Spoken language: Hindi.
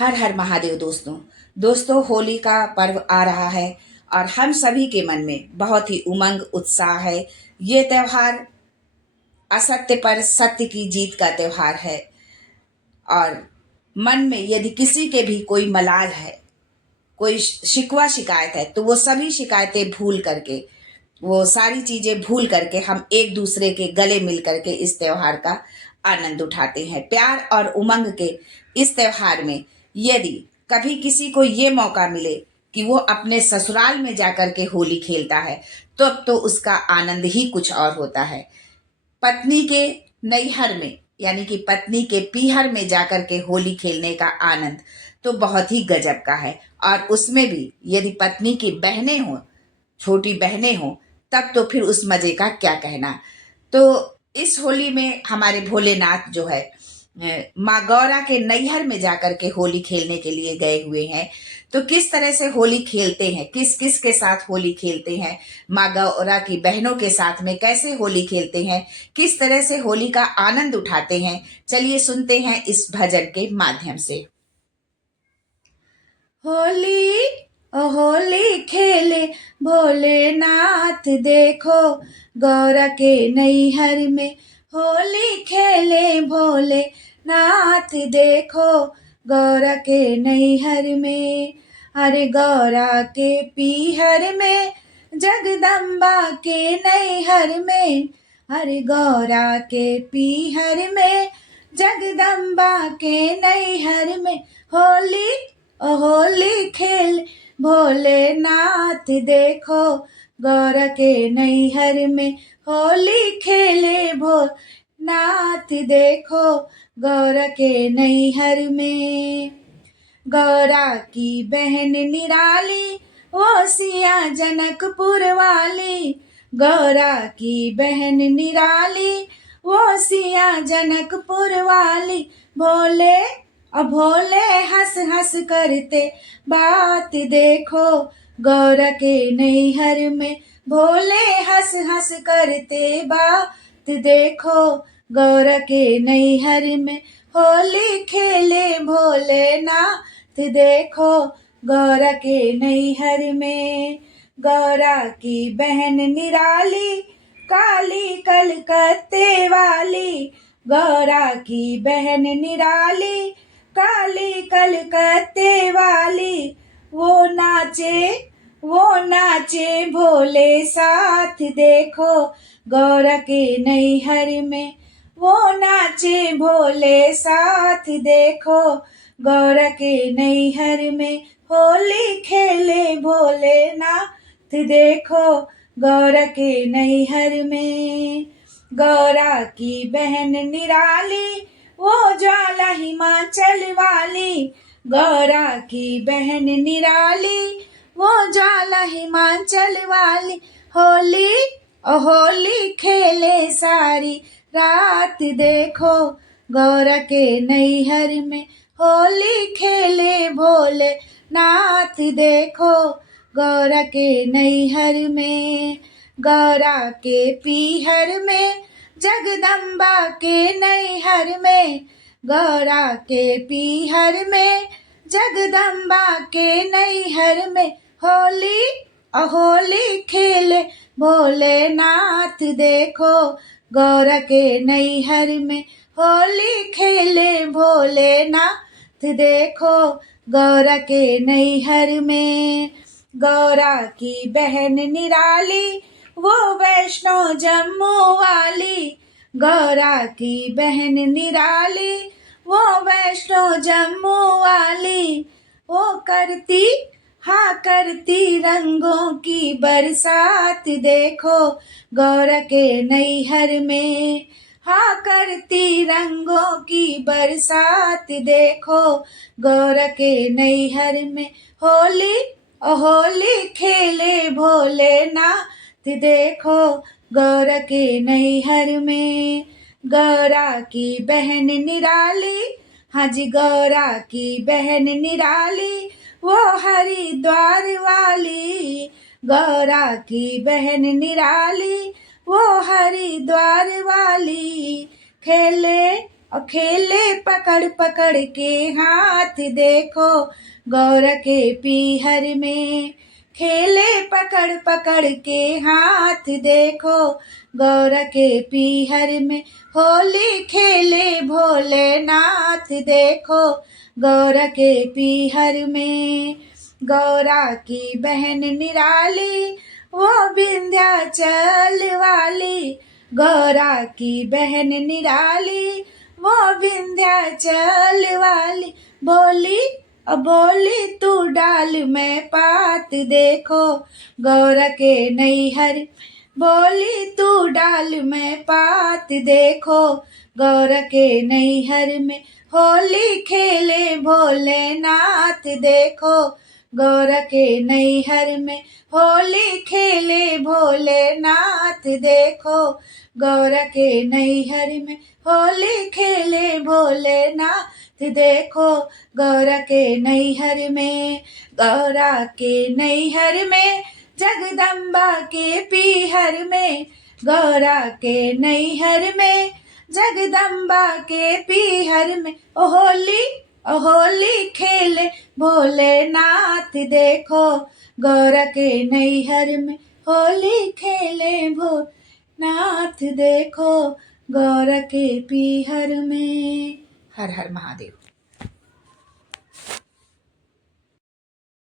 हर हर महादेव दोस्तों। होली का पर्व आ रहा है और हम सभी के मन में बहुत ही उमंग उत्साह है। ये त्योहार असत्य पर सत्य की जीत का त्योहार है और मन में यदि किसी के भी कोई मलाल है, कोई शिकवा शिकायत है, तो वो सभी शिकायतें भूल करके, वो सारी चीजें भूल करके हम एक दूसरे के गले मिल करके इस त्योहार का आनंद उठाते हैं। प्यार और उमंग के इस त्योहार में यदि कभी किसी को ये मौका मिले कि वो अपने ससुराल में जाकर के होली खेलता है, तो अब तो उसका आनंद ही कुछ और होता है। पत्नी के नैहर में यानी कि पत्नी के पीहर में जाकर के होली खेलने का आनंद तो बहुत ही गजब का है। और उसमें भी यदि पत्नी की बहनें हों, छोटी बहनें हों, तब तो फिर उस मजे का क्या कहना। तो इस होली में हमारे भोलेनाथ जो है माँ गौरा के नैहर में जाकर के होली खेलने के लिए गए हुए हैं। तो किस तरह से होली खेलते हैं, किस किस के साथ होली खेलते हैं, माँ गौरा की बहनों के साथ में कैसे होली खेलते हैं, किस तरह से होली का आनंद उठाते हैं, चलिए सुनते हैं इस भजन के माध्यम से। होली ओ होली खेले भोलेनाथ, देखो गौरा के नैहर में होली खेले भोलेनाथ, देखो गौरा के नैहर में। अरे गौरा के पीहर में, जगदम्बा के नैहर में, अरे गौरा के पीहर में, जगदम्बा के नैहर में होली ओ होली खेल भोलेनाथ, देखो गौरा के नैहर में होली खेले भोलेनाथ, देखो गौरा के नैहर में। गौरा की बहन निराली वो सिया जनकपुर वाली, गौरा की बहन निराली वो सिया जनकपुर वाली। भोले भोले हंस हंस करते बात, देखो गौरा के नैहर में भोले हंस हंस करते बात, देखो गौरा के नैहर में होली खेले भोलेनाथ, देखो गौरा के नैहर में। गौरा की बहन निराली काली कलकत्ते वाली, गौरा की बहन निराली काली कलकत्ते वाली। वो नाचे भोले साथ, देखो गौरा के नैहर में वो नाचे भोले साथ, देखो गौरा के नैहर में होली खेले भोलेनाथ, देखो गौरा के नैहर में। गौरा की बहन निराली वो ज्वाला हिमाचल वाली, गौरा की बहन निराली वो ज्वाला हिमाचल वाली। होली ओ होली खेले सारी रात, देखो गौरा के नैहर में होली खेले भोलेनाथ, देखो गौरा के नैहर में। गौरा के पीहर में, जगदम्बा के नैहर में, गौरा के पीहर में, जगदम्बा के नैहर में होली होली खेले भोलेनाथ, देखो गौरा के नैहर में होली खेले भोलेनाथ, देखो गौरा के नैहर में। गौरा की बहन निराली वो वैष्णो जम्मू वाली, गौरा की बहन निराली वो वैष्णो जम्मू वाली। वो करती रंगों की बरसात, देखो गौरा के नैहर में। हाँ करती रंगों की बरसात, देखो गौरा के नैहर में होली होली खेले भोलेनाथ, देखो गौरा के नैहर में। गौरा की बहन निराली, हाँ जी गौरा की बहन निराली वो हरिद्वार वाली, गौरा की बहन निराली वो हरिद्वार वाली। खेले और खेले पकड़ पकड़ के हाथ देखो गौर के पीहर में। खेले पकड़ पकड़ के हाथ देखो गौर के पीहर में। होली खेले भोलेनाथ देखो गौर के पीहर में। गौरा की बहन निराली वो विंध्याचल वाली। गौरा की बहन निराली वो विंध्याचल वाली। बोली तू डाल में पात देखो गौर के नैहर। बोली तू डाल में पात देखो गौर के नैहर में। होली खेले भोलेनाथ देखो गौर के नैहर में। होली खेले भोलेनाथ देखो गौर के नैहर में। होली खेले भोलेनाथ देखो गौर के नैहर में। गौरा के नैहर में जगदम्बा के पीहर में। गौरा के नैहर में जगदम्बा के पीहर में। ओ होली खेले भोलेनाथ देखो गौर के नैहर में। होली खेले भोलेनाथ देखो गौर के पीहर में। हर हर महादेव।